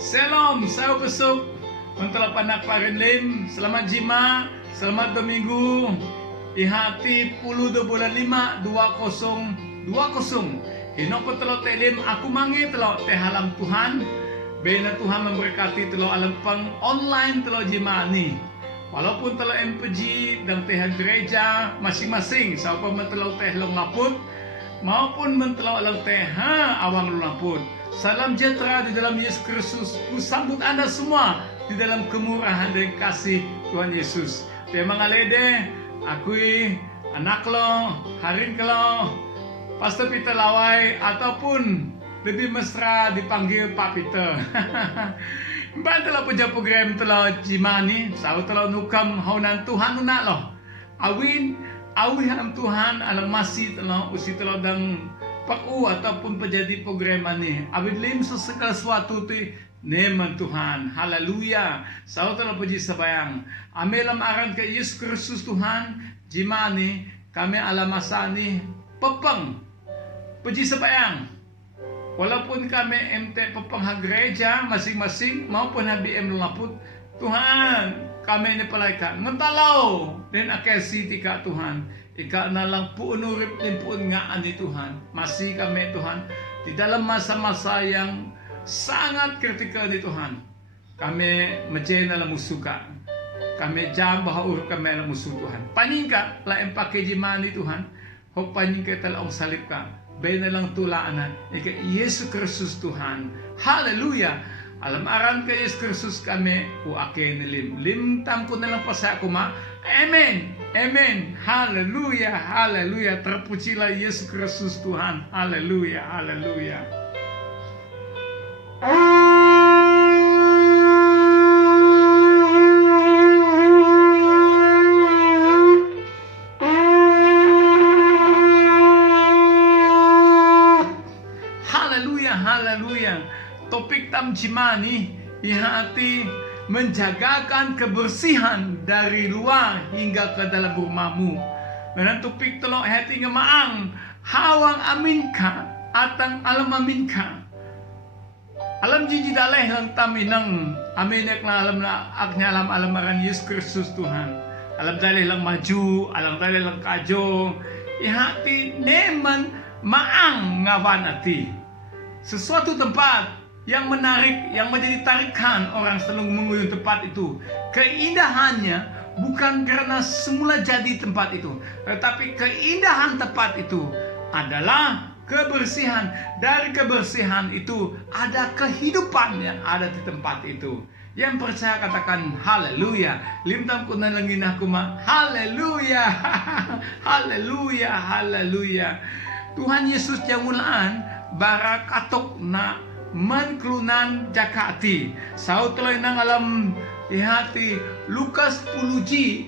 Shalom, saya besok untuk panak parinlim. Selamat jima, selamat Domingo. Ihati 10 bulan 5 2020. Hinoko telo telim aku mangi telo te halam Tuhan. Bena Tuhan memberkati telo alam pang online telo jima ni. Walaupun telo MPG dan teh gereja masing-masing, siapa mentelo teh long laput maupun mentelo alam teh awang laput. Salam sejahtera di dalam Yesus Kristus. Ku sambut Anda semua di dalam kemurahan dan kasih Tuhan Yesus. Tema ngalede, akui anak lo, harin lo, Pastor Peter Lawai ataupun lebih mesra dipanggil Pak Peter. Mbak telah punya program telah jimani, sahu telah nukam haunan Tuhan unak lo. Awin ham Tuhan alam masih telah usi telah dang paku ataupun penjadi program ini. Abid lim segala sesuatu tu neman Tuhan. Haleluya. Sahu telah puji sebayang. Amelam aran ke Yesus Kristus Tuhan. Jimani kami alam masa ni pepeng. Puji sebayang. Walaupun kami MT pepeng gereja masing-masing maupun HBM laput, Tuhan kami ini pelaikan ngentalau dan akasi tika Tuhan. Ika nalang puun urip din puun nga ani Tuhan. Masih kami Tuhan di dalam masa-masa yang sangat kritikal ni Tuhan. Kami mejen dalam musuka. Kami jam bahwa urip kami dalam musuh Tuhan. Paningka la empake jimani Tuhan. Hok paningka talaong salib ka. Bena lang tulaanan. Ika Yesus Kristus Tuhan. Haleluya. Alam aran kay Yesus Kristus kami uake nilim. Limtam ko na lang pa sa akuma. Amen. Amen. Haleluya. Haleluya. Terpujilah Yesus Kristus Tuhan. Haleluya. Haleluya. Haleluya. Haleluya. Topik tam jimani ihati menjagakan kebersihan dari luar hingga ke dalam rumahmu. Dan topik telok hati ngemaang hawang aminka atang alam aminka. Alam jiji daleh lang taminang aminek na alam na aknya alam aran Yesus Kristus Tuhan. Alam daleh lang maju, alam daleh lang kajo. Ihati neman maang ngawan ati. Sesuatu tempat yang menarik, yang menjadi tarikan orang selalu mengunjungi tempat itu. Keindahannya bukan karena semula jadi tempat itu, tetapi keindahan tempat itu adalah kebersihan. Dari kebersihan itu ada kehidupan yang ada di tempat itu. Yang percaya katakan haleluya. Limtam kuna langinah kuma haleluya. Haleluya. Haleluya. Tuhan Yesus yang mulaan barakatok na manklunan jakati. Saut telah nang alam ihati Lukas 10G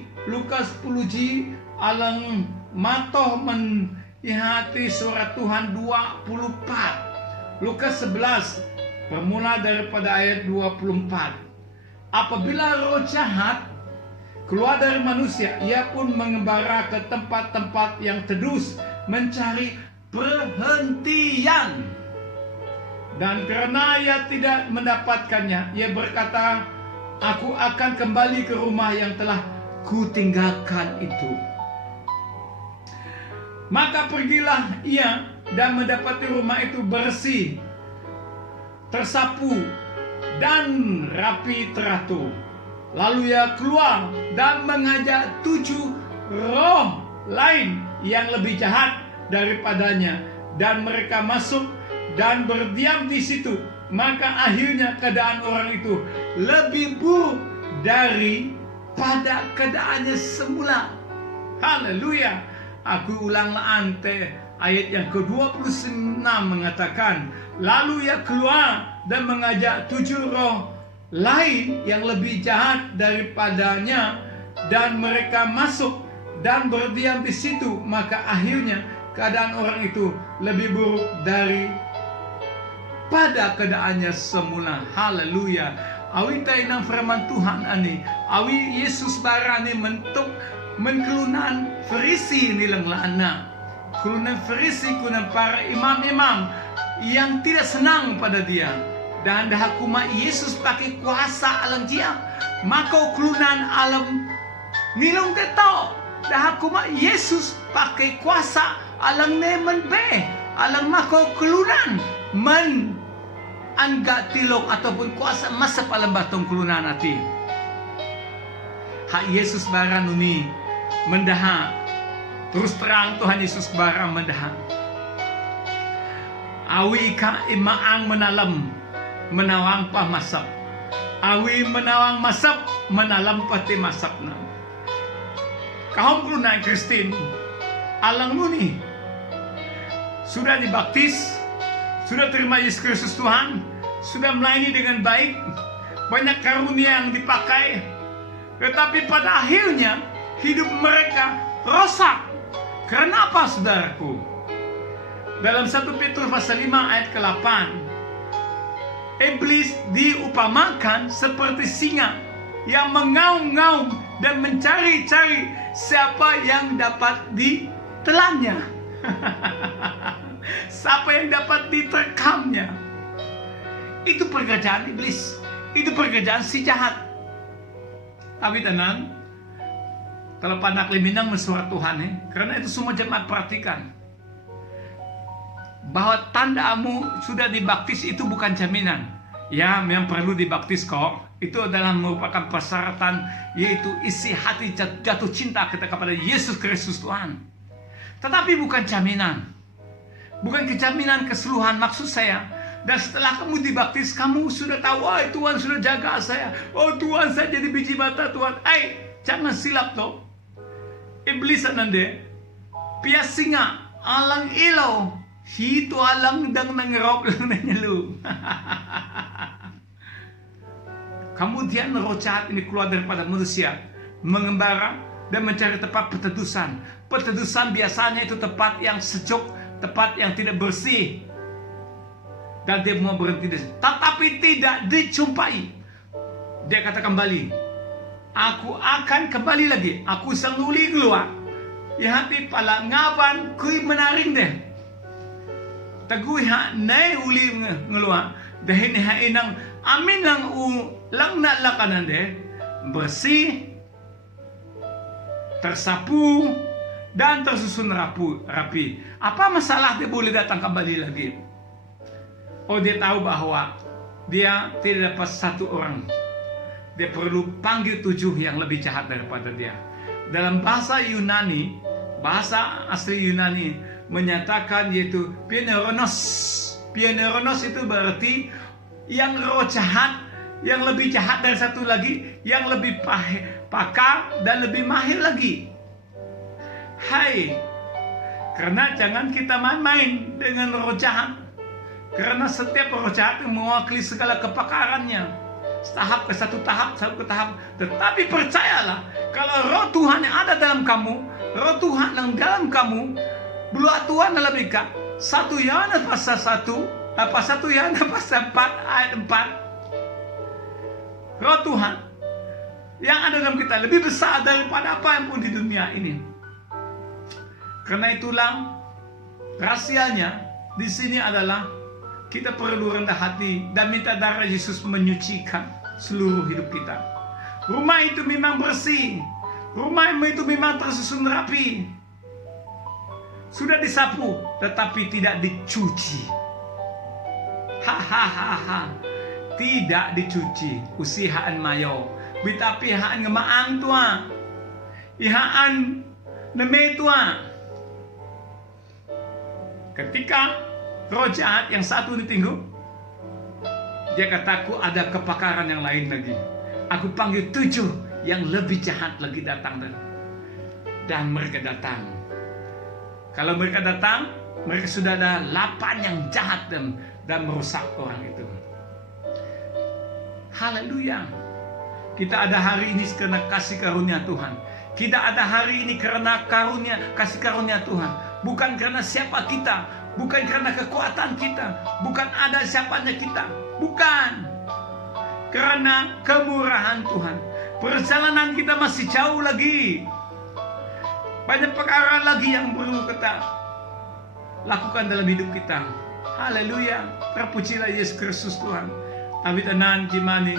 alang matoh men ihati surat Tuhan 24. Lukas 11 bermula daripada ayat 24. Apabila roh jahat keluar dari manusia, ia pun mengembara ke tempat-tempat yang tedus mencari perhentian. Dan karena ia tidak mendapatkannya, ia berkata, aku akan kembali ke rumah yang telah kutinggalkan itu. Maka pergilah ia dan mendapati rumah itu bersih, tersapu, dan rapi teratur. Lalu ia keluar dan mengajak 7 roh lain yang lebih jahat daripadanya, dan mereka masuk dan berdiam di situ. Maka akhirnya keadaan orang itu lebih buruk daripada keadaannya semula. Haleluya. Aku ulang ante ayat yang ke-26 mengatakan, lalu ia keluar dan mengajak 7 roh lain yang lebih jahat daripadanya, dan mereka masuk dan berdiam di situ. Maka akhirnya keadaan orang itu lebih buruk pada keadaannya semula. Haleluya. Awi tainang firman Tuhan ani, awi Yesus barani mentuk menkelunan Farisi nilang lana. Kelunan Farisi kunan para imam-imam yang tidak senang pada dia. Dan dah kuma Yesus pakai kuasa alang dia. Maka kelunan alam nilong tetau. Dah kuma Yesus pakai kuasa alang nemen be. Alang maka kelunan men angga tilong ataupun kuasa masa palang batong kelunan hati. Hak Yesus barang ini mendaha. Terus terang Tuhan Yesus barang mendaha. Awi ka imaang menalam menawang pa masap. Awi menawang masap menalam pati masapna. Kahom kelunan Kristen alang nuni sudah dibaptis, sudah terima Yesus Kristus Tuhan, sudah melayani dengan baik, banyak karunia yang dipakai, tetapi pada akhirnya hidup mereka rosak. Karena apa, saudaraku? Dalam 1 Petrus pasal 5 ayat ke-8, iblis diupamakan seperti singa yang mengaum-ngaum dan mencari-cari siapa yang dapat ditelannya. Siapa yang dapat diterkamnya. Itu pekerjaan iblis. Itu pekerjaan si jahat. Tapi tenang, kalau panak liminang mensuara Tuhan, karena itu semua jemaat perhatikan, bahwa tandamu sudah dibaptis itu bukan jaminan. Ya, memang perlu dibaptis kok. Itu adalah merupakan persyaratan, yaitu isi hati jatuh cinta kita kepada Yesus Kristus Tuhan. Tetapi bukan jaminan. Bukan kejaminan keseluruhan maksud saya. Dan setelah kamu dibaptis, kamu sudah tahu, oh Tuhan sudah jaga saya. Oh Tuhan, saya jadi biji mata Tuhan. Jangan silap toh. Iblis anande, pia singa, alang ilaw, hito alang dang nangerok lang na nyalo. Kemudian roh jahat ini keluar daripada manusia, mengembara dan mencari tempat pertedusan. Pertedusan biasanya itu tempat yang sejuk, tempat yang tidak bersih. Dan dia mau berhenti di situ. Tetapi tidak dijumpai. Dia kata kembali, aku akan kembali lagi. Aku sang nuli keluar. Ya hati pala ngawan kui menaring deh. Tagui ha nai uli ngeluar. Dahil ha inang amin lang lang na lakanan deh. Bersih, tersapu, dan tersusun rapi. Apa masalah dia boleh datang kembali lagi? Oh, dia tahu bahwa dia tidak dapat satu orang. Dia perlu panggil 7 yang lebih jahat daripada dia. Dalam bahasa Yunani, bahasa asli Yunani menyatakan yaitu pieneronos. Pieneronos itu berarti yang roh jahat, yang lebih jahat dari satu lagi, yang lebih pakar dan lebih mahir lagi. Hai, karena jangan kita main-main dengan roh jahat. Karena setiap roh jahat mewakili segala kepakarannya. Tahap ke satu tahap, satu ke tahap. Tetapi percayalah, kalau roh Tuhan yang ada dalam kamu, roh Tuhan yang dalam kamu, beluak Tuhan dalam ika. 1 Yohanes pasal 1, pasal 1 Yohanes pasal 4 ayat 4. Roh Tuhan yang ada dalam kita lebih besar daripada apa yang pun di dunia ini. Karena itulah rahasianya di sini adalah kita perlu rendah hati dan minta darah Yesus menyucikan seluruh hidup kita. Rumah itu memang bersih. Rumah itu memang tersusun rapi. Sudah disapu, tetapi tidak dicuci. Hahaha. Tidak dicuci. Usihaan mayo. Bitapi haan ngemaang tua. Ihaan neme tua. Ketika roh jahat yang satu ditinggu, dia kataku ada kepakaran yang lain lagi. Aku panggil 7 yang lebih jahat lagi datang. Dan mereka datang. Kalau mereka datang, mereka sudah ada 8 yang jahat dan merusak orang itu. Haleluya. Kita ada hari ini karena kasih karunia Tuhan. Kita ada hari ini karena kasih karunia Tuhan. Bukan karena siapa kita. Bukan karena kekuatan kita. Bukan ada siapanya kita. Bukan. Karena kemurahan Tuhan. Perjalanan kita masih jauh lagi. Banyak perkara lagi yang perlu kita lakukan dalam hidup kita. Haleluya. Terpujilah Yesus Kristus Tuhan. Abit anan Jimani.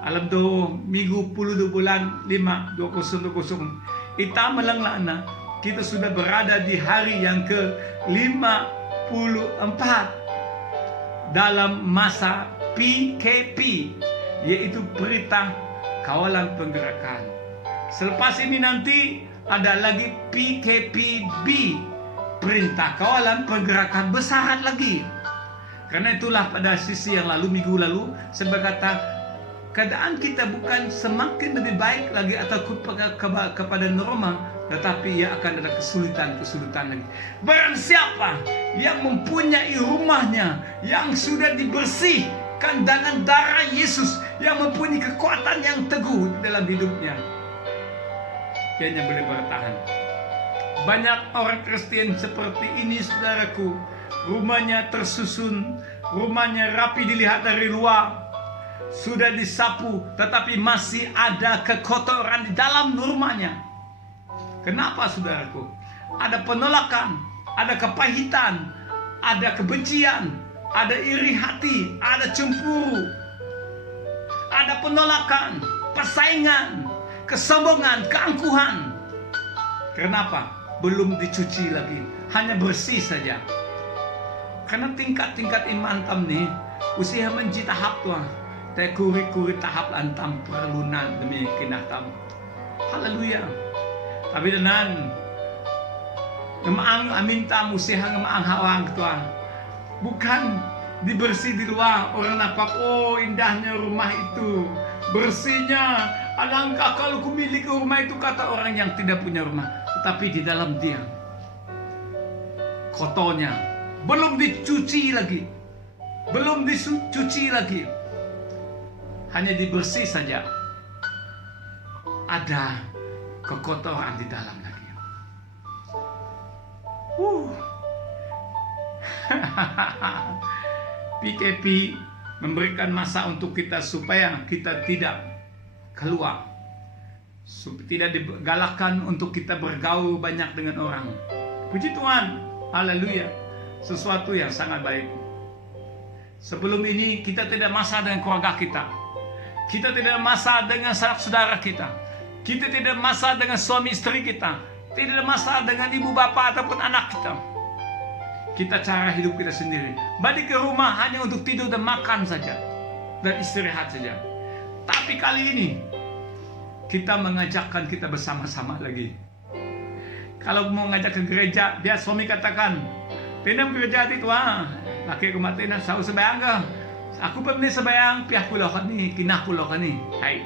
Alam do minggu 10 bulan 5 2020. Itama lang na kita sudah berada di hari yang ke-54 dalam masa PKP, yaitu perintah kawalan pergerakan. Selepas ini nanti ada lagi PKPB, perintah kawalan pergerakan besar lagi. Karena itulah pada sisi yang lalu, minggu lalu, saya berkata keadaan kita bukan semakin lebih baik lagi atau kepada normal, tetapi ya akan ada kesulitan lagi. Barang siapa yang mempunyai rumahnya yang sudah dibersihkan dengan darah Yesus, yang mempunyai kekuatan yang teguh dalam hidupnya, dianya boleh bertahan. Banyak orang Kristen seperti ini, saudaraku, rumahnya tersusun, rumahnya rapi dilihat dari luar, sudah disapu, tetapi masih ada kekotoran di dalam rumahnya. Kenapa, saudaraku? Ada penolakan, ada kepahitan, ada kebencian, ada iri hati, ada cemburu, ada penolakan, persaingan, kesombongan, keangkuhan. Kenapa? Belum dicuci lagi, hanya bersih saja. Karena tingkat-tingkat iman tam nih, usia menji tahap tua, teh kuri tahap lantam perlunan demi kinah tam. Haleluya. Tapi dengan ngemaang aminta musiha ngemaang hawang tua, bukan dibersih di luar. Orang nampak, oh indahnya rumah itu, bersihnya, alangkah kalau ku miliki rumah itu, kata orang yang tidak punya rumah. Tetapi di dalam dia kotornya belum dicuci lagi, hanya dibersih saja, ada kekotoran di dalam lagi. PKP memberikan masa untuk kita supaya kita tidak keluar, tidak digalakkan untuk kita bergaul banyak dengan orang. Puji Tuhan, haleluya, sesuatu yang sangat baik. Sebelum ini kita tidak masalah dengan keluarga kita, kita tidak masalah dengan saudara kita, kita tidak masalah dengan suami istri kita, tidak masalah dengan ibu bapak ataupun anak kita. Kita cara hidup kita sendiri. Balik ke rumah hanya untuk tidur dan makan saja, dan istirahat saja. Tapi kali ini kita mengajakkan kita bersama-sama lagi. Kalau mau ngajak ke gereja, dia suami katakan, "Tinam gereja itu laki kematian sau sebayang ke? Aku pemni sebayang, pihak pulau kan ni, kinah pulau kan ni. Hai.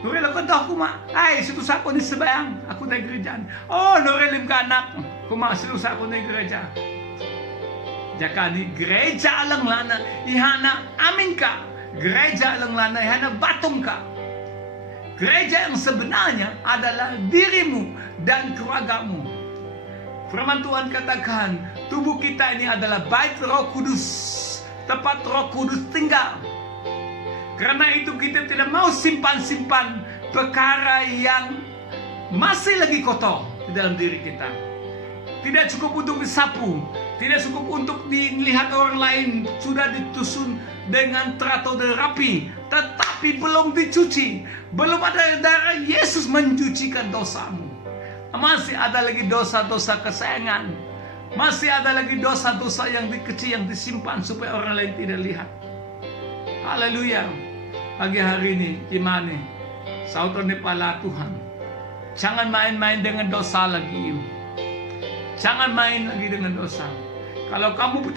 Nurel aku tahu kuma. Hai, situ saku ni sebayang, aku dari gerejaan. Oh, Nurel lim anak, kuma situ saku ni gereja. Jaka di gereja alang lana, ihana amin ka. Gereja alang lana, ihana batung ka. Gereja yang sebenarnya adalah dirimu dan keluargamu. Firman Tuhan katakan, tubuh kita ini adalah bait Roh Kudus, tempat Roh Kudus tinggal. Karena itu kita tidak mau simpan-simpan perkara yang masih lagi kotor di dalam diri kita. Tidak cukup untuk disapu, tidak cukup untuk dilihat orang lain sudah ditusun dengan teratur dan rapi, tetapi belum dicuci, belum ada darah Yesus mencucikan dosamu. Masih ada lagi dosa-dosa kesayangan, masih ada lagi dosa-dosa yang kecil yang disimpan supaya orang lain tidak lihat. Haleluya. Pagi hari ini, imani, sautan di pala Tuhan. Jangan main-main dengan dosa lagi. Jangan main lagi dengan dosa. Kalau kamu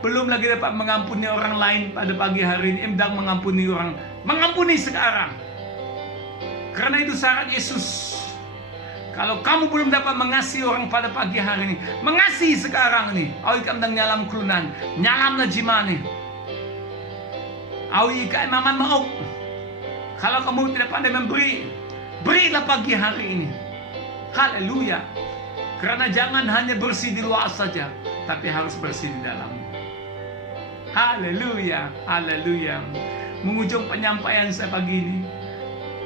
belum lagi dapat mengampuni orang lain pada pagi hari ini, hendak mengampuni orang, mengampuni sekarang. Karena itu syarat Yesus. Kalau kamu belum dapat mengasihi orang pada pagi hari ini, mengasihi sekarang nih. Awi kamdang nyalam kelunan, nyalam na jimani. Awi ikai maman mau. Kalau kamu tidak pandai memberi, berilah pagi hari ini. Haleluya. Karena jangan hanya bersih di luar saja, tapi harus bersih di dalam. Haleluya, haleluya. Mengujung penyampaian saya pagi ini,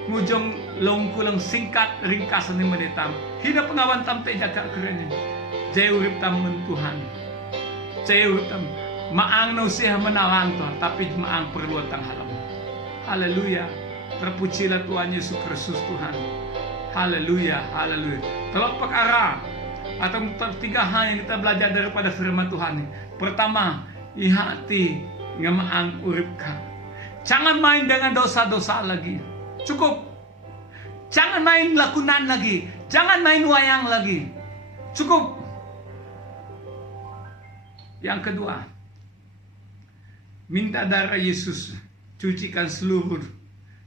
mengujung longkulang singkat ringkasan ni menetam. Hidup pengawan tam te jaga keren. Jaya urip tam Tuhan. Jaya urip tam. Maang na usiha manawang Tuhan, tapi maang perlu tang halam. Haleluya. Terpujilah Tuhan Yesus Kristus Tuhan. Haleluya, haleluya. Telapak arah atau tiga hal yang kita belajar daripada firman Tuhan. Pertama, ihati ngamaang uripka. Jangan main dengan dosa-dosa lagi. Cukup. Jangan main lakunan lagi. Jangan main wayang lagi. Cukup. Yang kedua, minta darah Yesus cucikan seluruh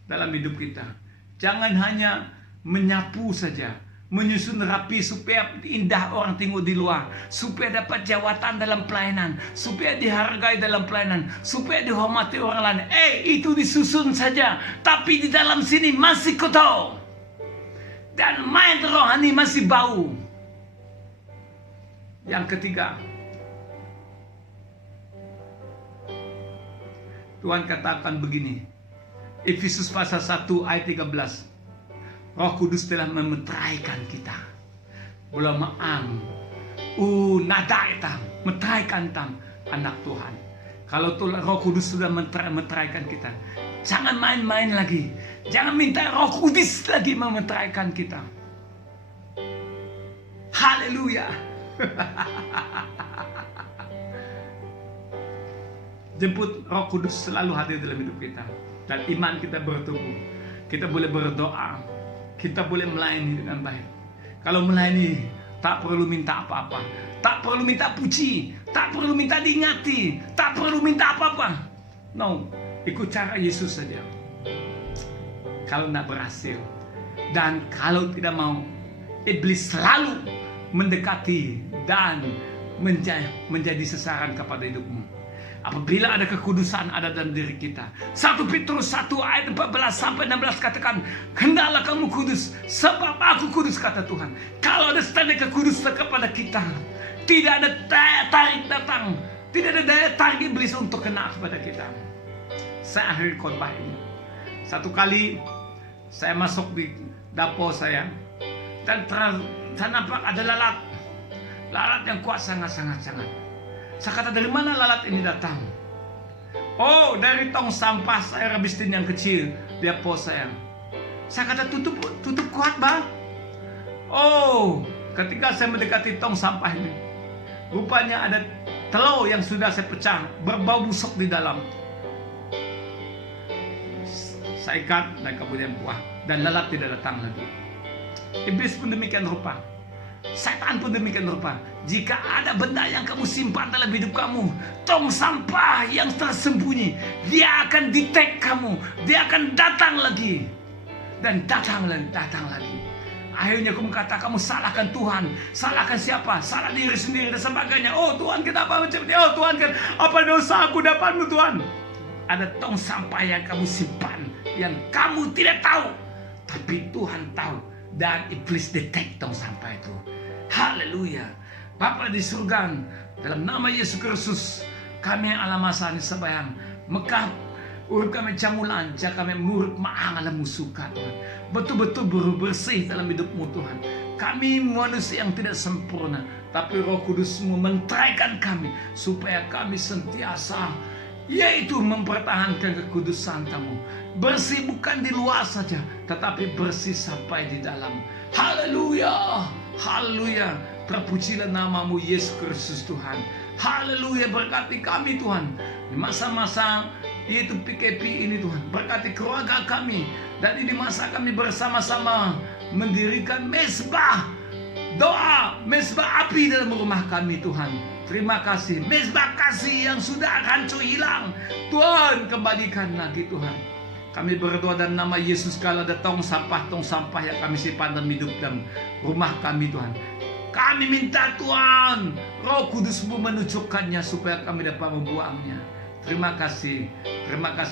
dalam hidup kita. Jangan hanya menyapu saja, menyusun rapi supaya indah orang tengok di luar, supaya dapat jawatan dalam pelayanan, supaya dihargai dalam pelayanan, supaya dihormati orang lain. Itu disusun saja, tapi di dalam sini masih kotor dan main rohani masih bau. Yang ketiga, Tuhan katakan begini, Efesus pasal 1 ayat 13. Roh Kudus telah memeteraikan kita. Bola maang. Nada etam, meteraikan tam anak Tuhan. Kalau Roh Kudus sudah meteraikan kita, jangan main-main lagi. Jangan minta Roh Kudus lagi memeteraikan kita. Haleluya. Jemput Roh Kudus selalu hadir dalam hidup kita. Dan iman kita bertumbuh. Kita boleh berdoa. Kita boleh melayani dengan baik. Kalau melayani, tak perlu minta apa-apa. Tak perlu minta puji. Tak perlu minta diingati. Tak perlu minta apa-apa. No, ikut cara Yesus saja. Kalau tidak berhasil. Dan kalau tidak mau, iblis selalu mendekati dan menjadi sasaran kepada hidupmu. Apabila ada kekudusan ada dalam diri kita. 1 Petrus 1 ayat 14 sampai 16 katakan, hendaklah kamu kudus sebab aku kudus, kata Tuhan. Kalau ada standar kekudusan kepada kita, tidak ada daya tarik datang, tidak ada daya tarik iblis untuk kena kepada kita. Saya akhiri khotbah ini. Satu kali saya masuk di dapur saya dan saya nampak ada lalat yang kuat sangat. Saya kata, dari mana lalat ini datang? Oh, dari tong sampah saya rabistin yang kecil di pos saya. Saya kata, tutup kuat bang. Oh, ketika saya mendekati tong sampah ini, rupanya ada telur yang sudah saya pecah, berbau busuk di dalam. Saya ikat dan kemudian buah, dan lalat tidak datang lagi. Iblis pun demikian rupa. Setan pun demikian rupa. Jika ada benda yang kamu simpan dalam hidup kamu, tong sampah yang tersembunyi, dia akan detect kamu. Dia akan datang lagi. Dan datang lagi. Akhirnya kamu kata, kamu salahkan Tuhan. Salahkan siapa? Salah diri sendiri dan sebagainya. Oh Tuhan, kenapa macam ini? Oh Tuhan, apa dosa aku dapatmu Tuhan? Ada tong sampah yang kamu simpan, yang kamu tidak tahu, tapi Tuhan tahu. Dan iblis detect tong sampah itu. Haleluya. Bapa di surga, dalam nama Yesus Kristus, kami yang alamasani sebayang Mekah urip kami camulan, kami murid maang alam musuka Tuhan. Betul-betul bersih dalam hidupmu Tuhan. Kami manusia yang tidak sempurna, tapi Roh Kudus-Mu menteraikan kami supaya kami sentiasa yaitu mempertahankan kekudusan Kamu. Bersih bukan di luar saja, tetapi bersih sampai di dalam. Haleluya, haleluya. Terpujilah namamu Yesus Kristus Tuhan. Haleluya, berkati kami Tuhan di masa-masa yaitu PKP ini Tuhan. Berkati keluarga kami, dan ini masa kami bersama-sama mendirikan mezbah doa, mezbah api dalam rumah kami Tuhan. Terima kasih, mezbah kasih yang sudah hancur hilang, Tuhan kembalikan lagi Tuhan. Kami berdoa dalam nama Yesus, kalau ada tong sampah yang kami simpan dalam hidup dan rumah kami Tuhan, kami minta Tuhan, Roh Kudus-Mu menunjukkannya supaya kami dapat membuangnya. Terima kasih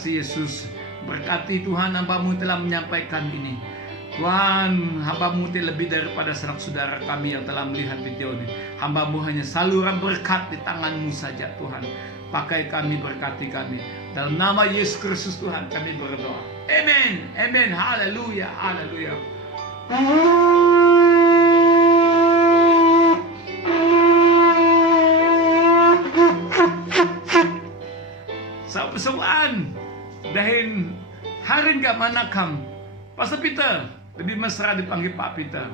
Yesus. Berkati Tuhan, hamba-Mu telah menyampaikan ini. Tuhan, hamba-Mu lebih daripada saudara kami yang telah melihat video ini. Hamba-Mu hanya saluran berkat di tangan-Mu saja Tuhan. Pakai kami, berkati kami. Dalam nama Yesus Kristus Tuhan kami berdoa. Amin, amin, haleluya, haleluya. sawaan. Dahil harin ka manakam. Pastor Peter, lebih mesra dipanggil Pak Peter.